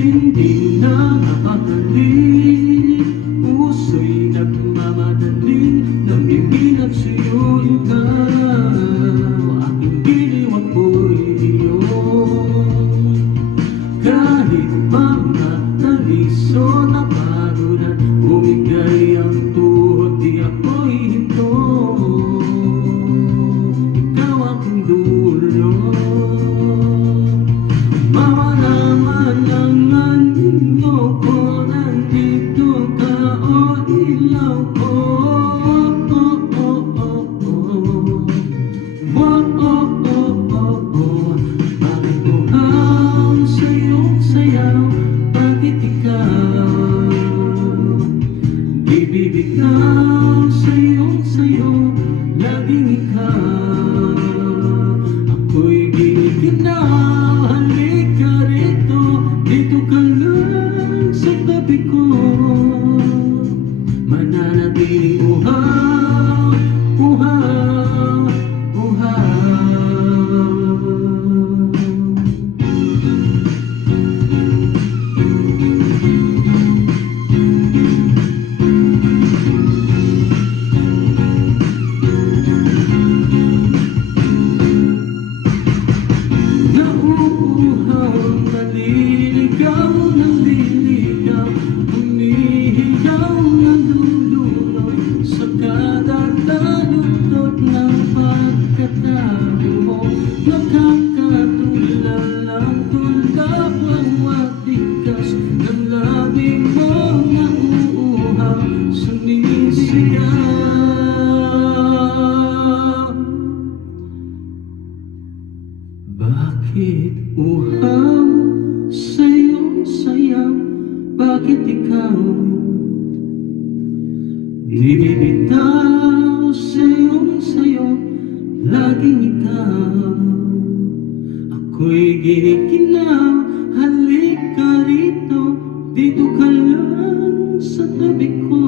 Hindi na makakali, puso'y nagmamadali, namimilag sa'yo'y ka. Aking giliw ako'y iyon. Kahit mga naliso na pagod at bumigay ang tuhod, di ako'y hinto. Ikaw aking dulo. Mawala man ang anino ko, nandito ka o ilaw ko. Bakit ko ang sayong sayaw? Bakit ikaw di bibitaw? Sayong sayo, laging ikaw. Ako'y giniginaw, halika rito, dito ka lang sa tabi ko. Mananatiling uhaw, uhaw, uhaw. Nauuhaw, naliligaw, naliligaw, humihigaw, nalulunod sa kada taludtod ng pagkatabi mo. Nakakatulalang tulap ang matigas ng labi mo. Nauuhaw, sumisigaw. Bakit uhaw sa'yong sayaw? Bakit ikaw di bibitaw? Sa'yong sayo, laging ikaw. Ako'y giniginaw, halika rito, dito ka lang sa tabi ko.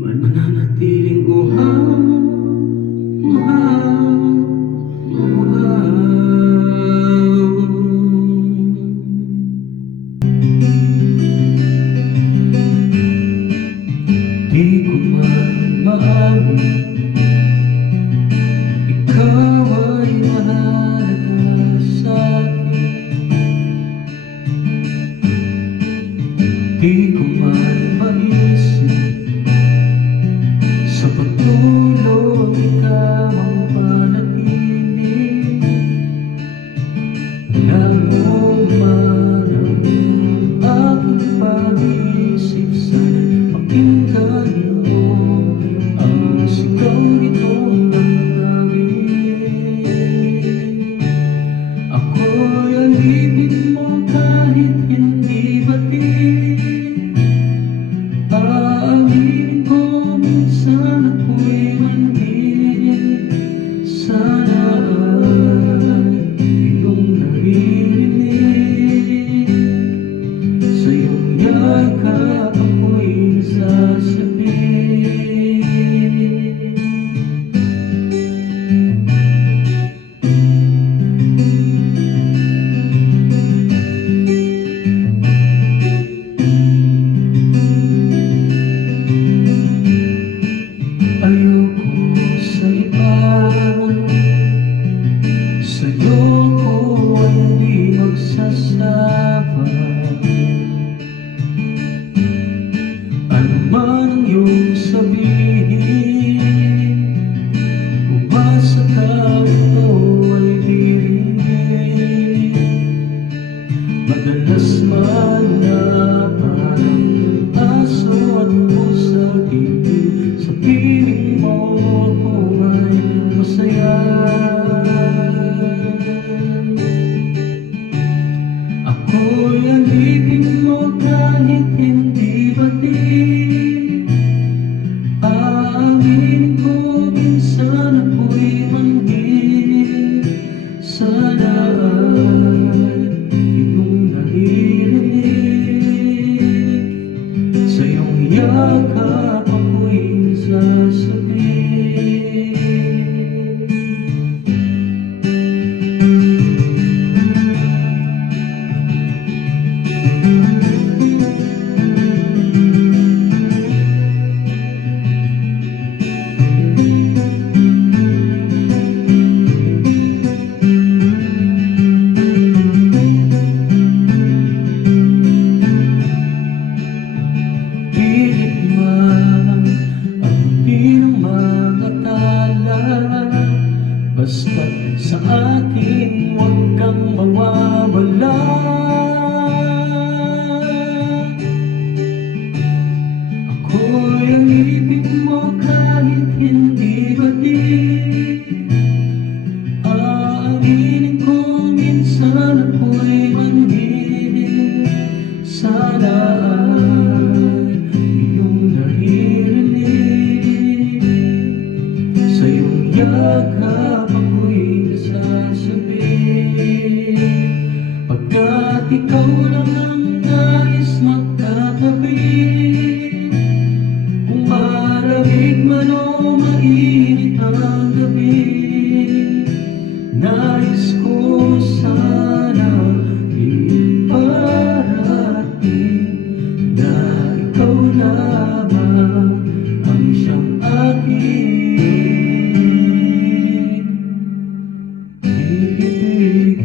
Mananatiling uhaw, uhaw, uhaw. Di ko man maamin, ikaw ay mahalaga sa'kin. Di ko man maisip, sa pagtulog ikaw ang panaginip. Lalo man ang aking pag-iisip, sana'y pakinggan mo ang sigaw nitong damdamin. Ako'y alipin mo kahit hindi batid. Aaminin ko minsan ako'y manhid. Sana ay iyong naririnig. Sa iyong yakap ako'y nasasabi. Ayoko sa iba, sa'yo ko ay hindi magsasawa. Ano man ang iyong sabihin, umasa ka ito ay dirinig. Madalas man na parang aso at pusa gigil, sa piling mo ako ay masaya. Ako'y alipin mo kahit hindi batid. Aaminin ko minsan ako'y manhid. Sana ay iyong naririnig. Sa iyong yakap ako'y nasasabi. At ikaw lang ang nais magkatabi. Kung malamig man o mainit ang gabi, nais ko sana iparating na ikaw lamang ang siyang aking ibigin.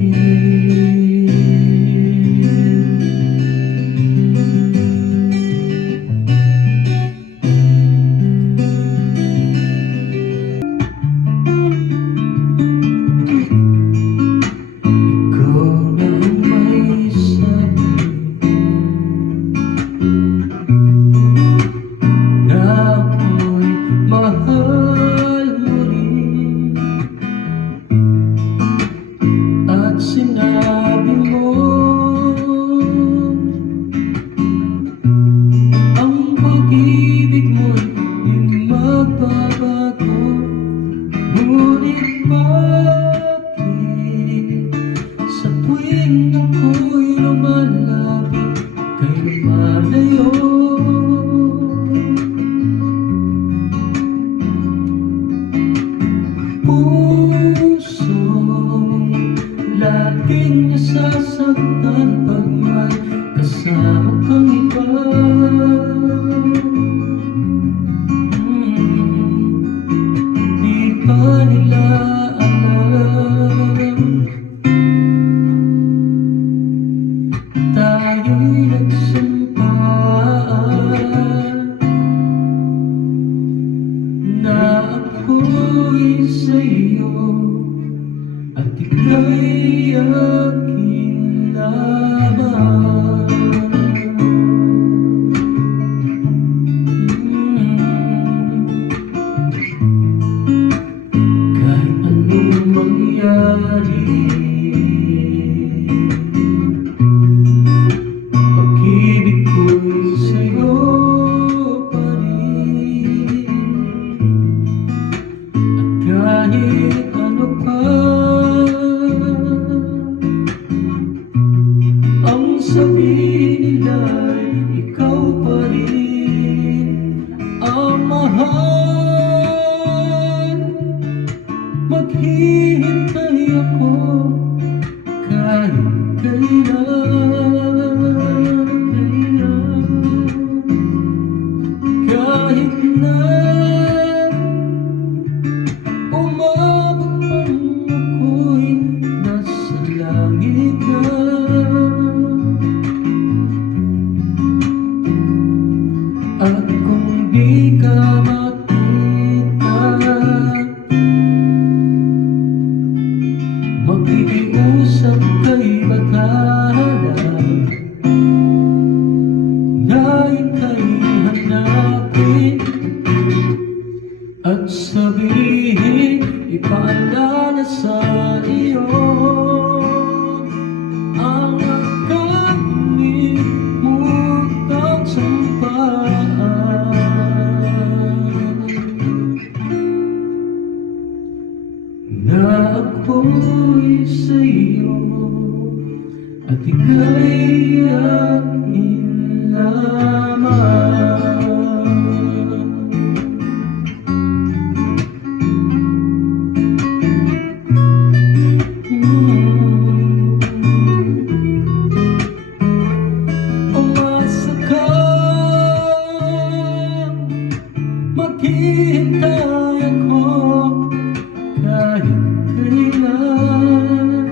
Sinabi mo ang pag-ibig mo'y di magbabago. Ngunit bakit sa tuwing ako'y lumalapit kay lumalayo? Laging nasasaktan pag may kasama kang iba. Di pa nila alam tayo'y nagsampaan, na ako'y sa'yo at ika'y aking laban. Kahit anong mangyari, pag-ibig ko'y sa'yo pa rin. At kahit ano pa ang sabihin nila'y ikaw pa rin ang mahal. Maghihintay ako kahit kailan, kahit na umabot pang ako'y nasa langit na. At kung di ka makita, makikiusap kay batala na ika'y hanapin at sabihin, ipaalala sa iyo ang nakalimutan sampaan, na ako'y sa'yo at ika'y aking lamang. Umasa ka, maghihintay ako kahit kailan,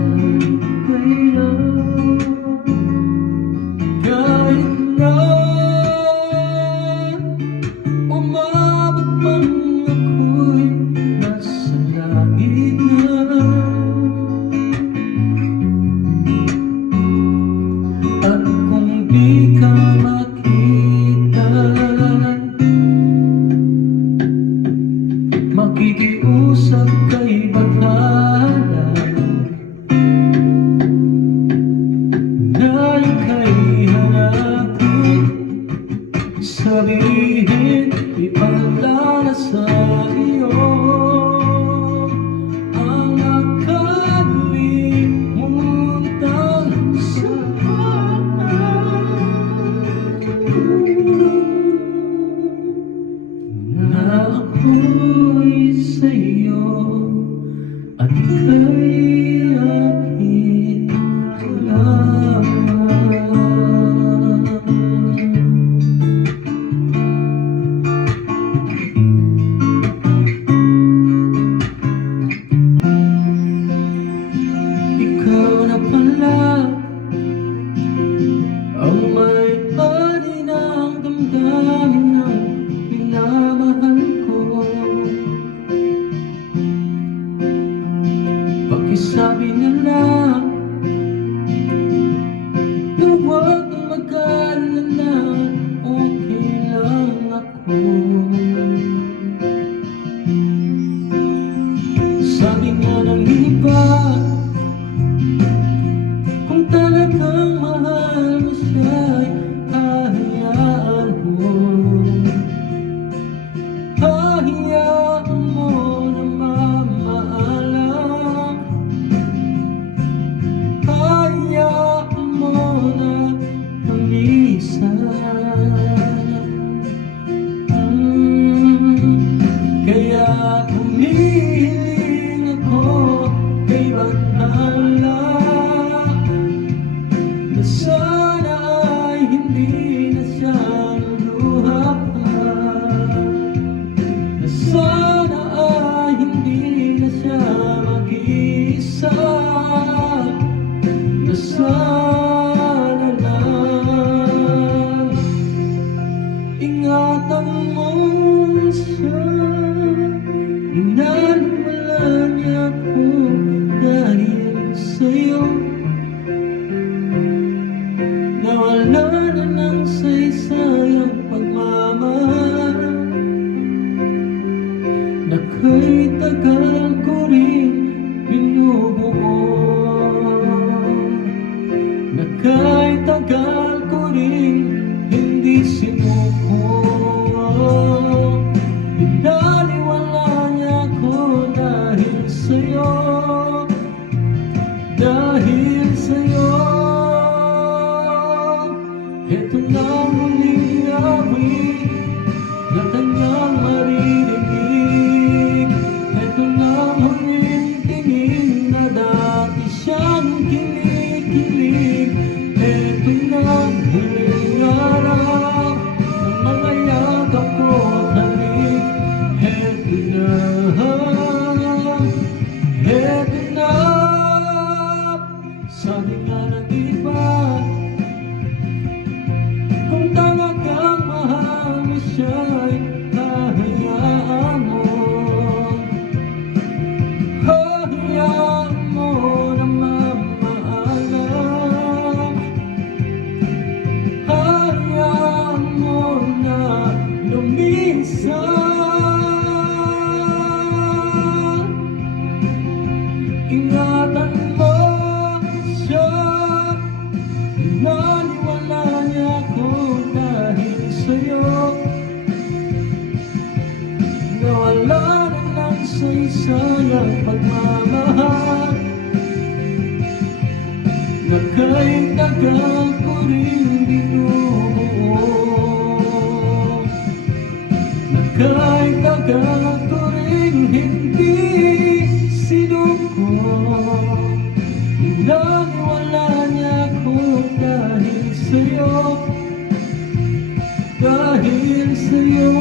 huwag mag-alala, okay lang ako. Sabi nga ng iba, kung talagang mahal mo siya'y hahayaan mo. Hahayaan mo na mamaalam. Hahayaan mo na lumisan. Kaya humihiling ako kay Bathala na sana ay hindi na siya luluha pa, na sana ay hindi na siya mag-iisa, na sana lang ingatan mo siya. Inaniwala niya ako dahil sa'yo. Nawala na ng saysayang pagmamahal na kay tagal ko rin binubuo, na kay tagal ko rin hindi sinuko. Inaniwala niya ako dahil sa'yo, dahil sa'yo. Ito na ang huling awit na kanyang maririnig. Ito na ang huling tingin na dati siyang kinikilig. Ito na ang huling araw ng mga yakap ko at halik. Ito na, ito na. Sabi nga ng iba, kung talagang mahal mo siya'y hahayaan mo. Hahayaan mo na mamaalam. Hahayaan mo na lumisan. Ingatan mo siya. Inaniwala niya ako dahil sa'yo. Nawala na ng saysayang pagmamahal na kay tagal ko rin binubuo, na kay tagal ko rin hindi sinuko. Inaniwala niya ako dahil sa'yo, dahil sa'yo.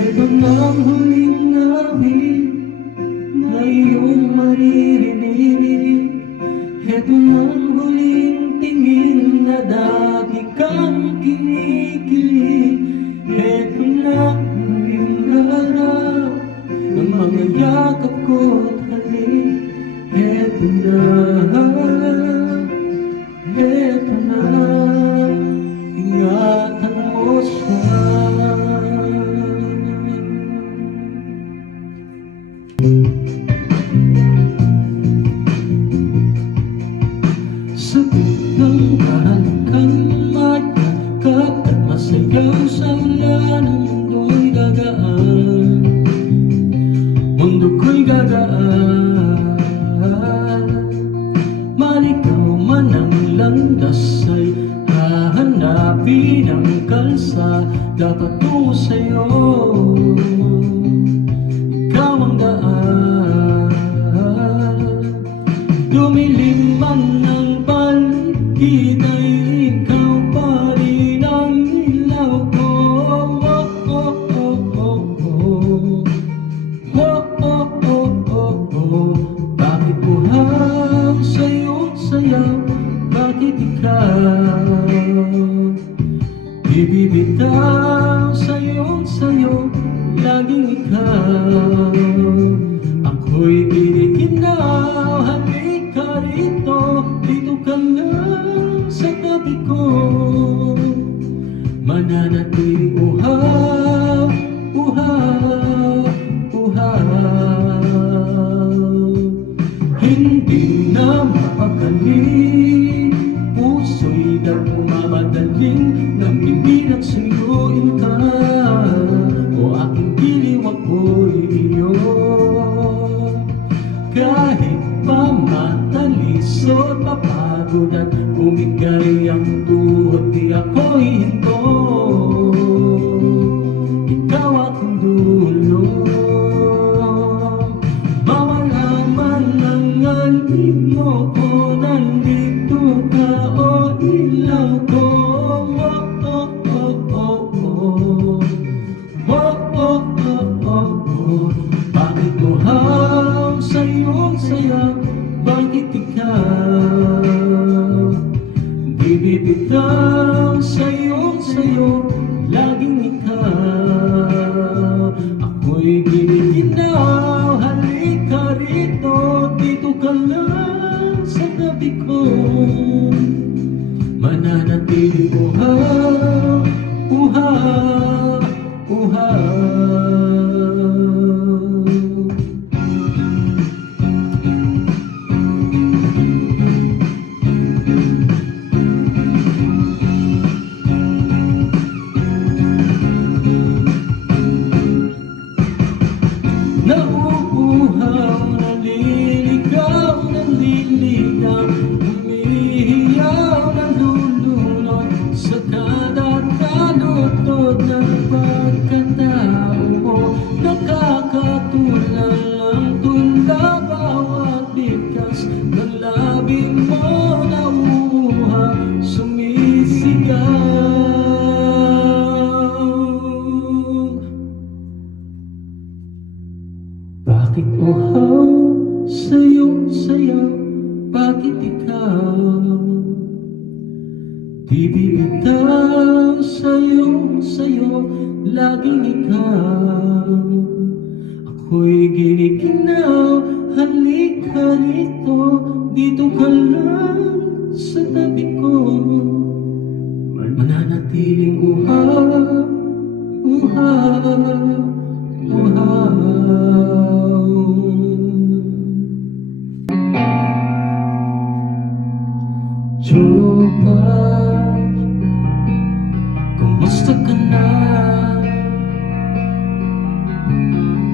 Ito na ang huling awit na iyong maririnig. Ito na ang huling tingin na dati kang kinikilig. Ito na ang huling araw ng mga yakap ko at halik. Ito na, ito na, ingatan mo siya. Sa biglang kang mayakap at masayaw sa ulan, ang mundo'y gagaan, mundo ko'y gagaan. Maligaw man ang landas ay hahanapin ang kalsada patungo sa'yo. Ikaw ang daan, dumilim man ang paligid ay ikaw pa rin ang ilaw ko. Oh, oh, oh, oh, oh. Oh, oh, oh, oh, oh. Bakit buhaw sa'yo't sayaw? Bakit ikaw ibibitaw sa'yo't sayo? Laging ikaw ako'y tinikinaw. Halika rito, dito ka lang sa tabi ko, mananatiling uhaw, uhaw, uhaw. Hindi na mapakali, puso'y nagmamadaling nang hindi nagsuyuin ka, o aking giliw ako'y iyo. Kahit pa matalisod, mapagod at bumigay ang tuhod, di ako'y hinto. Ikaw aking dulo, mawala man ang anino ko, nandito ka o ilaw ko. Oh, oh, oh, oh, oh. Oh, oh, oh, oh, oh. Bakit uhaw sa'yong saya? Bakit ikaw di bibitaw sa'yo, laging ikaw. Ako'y giniginaw, halika rito, dito ka lang sa tabi ko, mananatiling uhaw, uhaw, uhaw. Nauuhaw, naliligaw, naliligaw, umihiyaw, nalulunod sa kada talutod ng pagkatao mo. Nakakatulan lang tula bawat bigkas ng labi mo, nauuhaw, sumisigaw. Bakit uhaw sa'yong saya? Bakit ikaw di bibitaw sa'yo, laging ikaw. Ako'y giniginaw, halika rito, dito ka lang sa tabi ko, mananatiling uhaw, uhaw, uhaw. Jopay, kumusta ka na?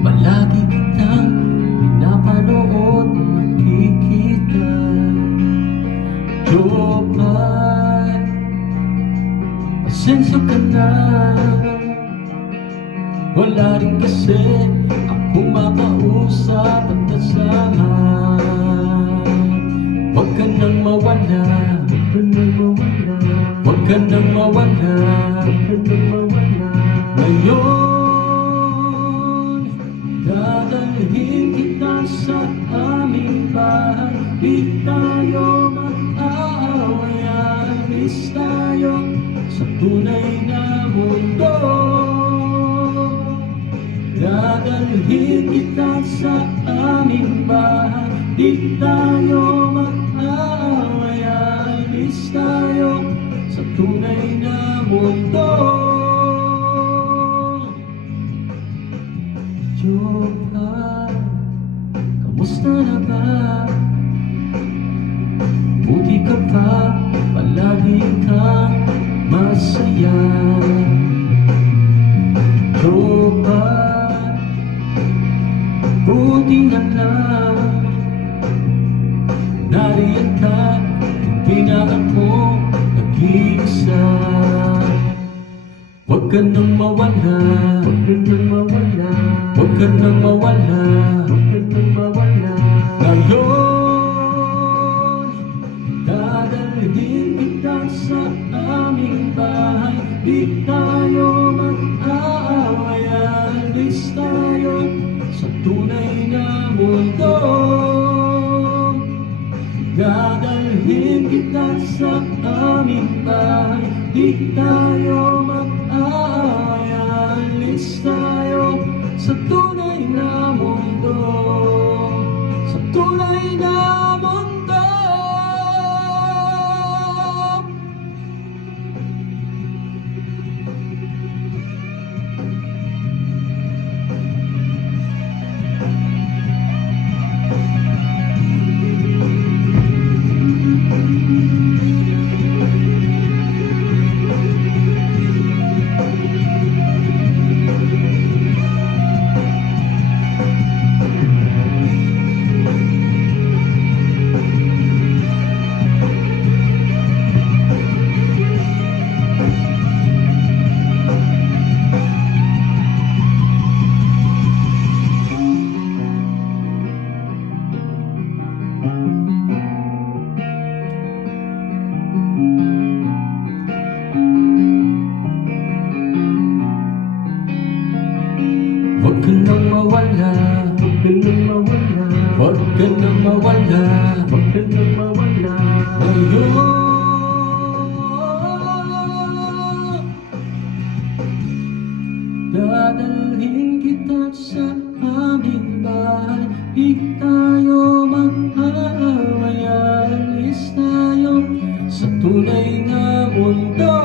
Palagi kitang pinapanood, nakikita. Jopay, pasensya ka na. Wala rin kasi akong makausap at kasama. Huwag ka nang mawala, huwag ka nang mawala. Ngayon, dadalhin kita sa aming bahay. Di tayo mag-aaway, alis tayo sa tunay na mundo. Dadalhin kita sa aming bahay. Di tayo mag-aaway, alis tayo sa tunay na mundo. Jopay, kamusta na ba? Buti ka pa, palagi kang masaya. Jopay, buti na lang nariyan ka, hindi na ako nag-iisa. Huwag ka nang mawala, huwag ka nang mawala. Ngayon, dadalhin kita sa aming bahay. Di tayo mag-aaway, alis tayo sa tunay na mundo. Dadalhin kita sa aming bahay. Di tayo mag-aaway, alis tayo sa tunay na mundo. Sa tunay na mundo. sa tunay na mundo.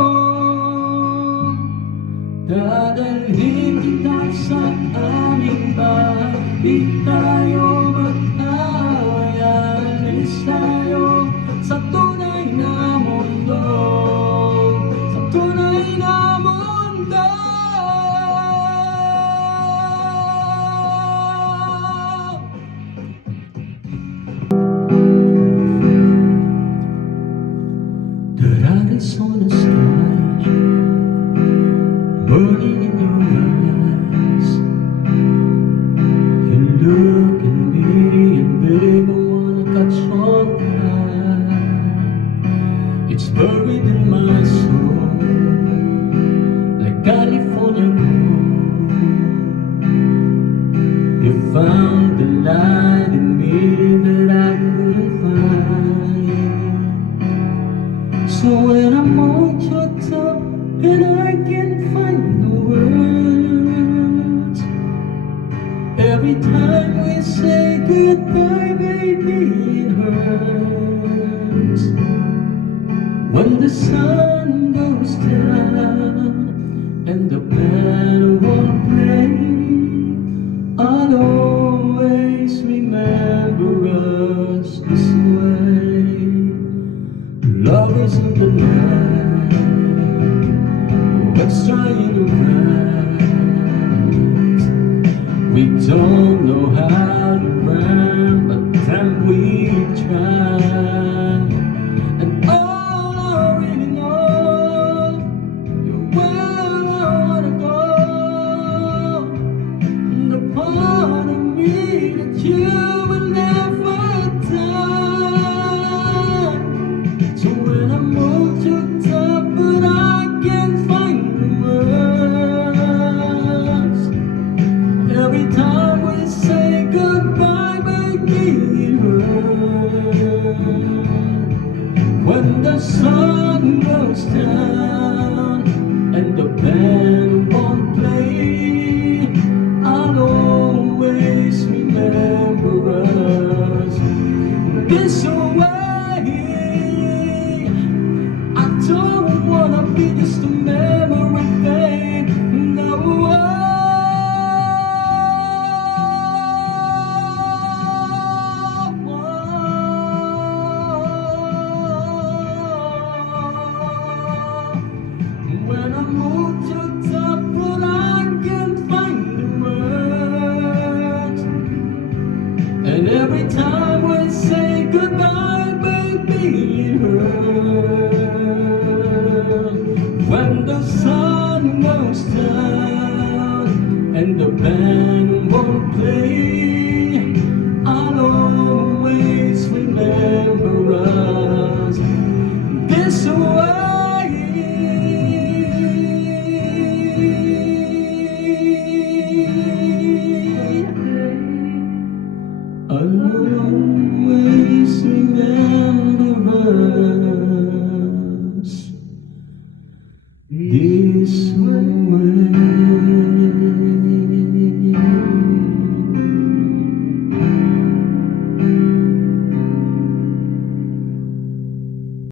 Dadalhin kita sa aming bahay, di tayo mag-away, alis tayo sa tunay na mundo, sa tunay na mundo. The light is on the sky, burning in your eyes. You look at me and babe, I wanna catch on fire. It's buried in my soul, like California gold. You found the light in me that I couldn't find. So when I'm all choked up and I can't find the words, every time we say goodbye, baby, it hurts. When the sun goes down and the band won't play, I'll always remember us this way. Lovers in the night, what's trying to write? We don't know how to run, but then we try. And all I really know, you're where I wanna go. The part of me that you will never die. So when I'm all choked up but I can't find the words, every time we say goodbye, baby, it hurts. When the sun goes down and the band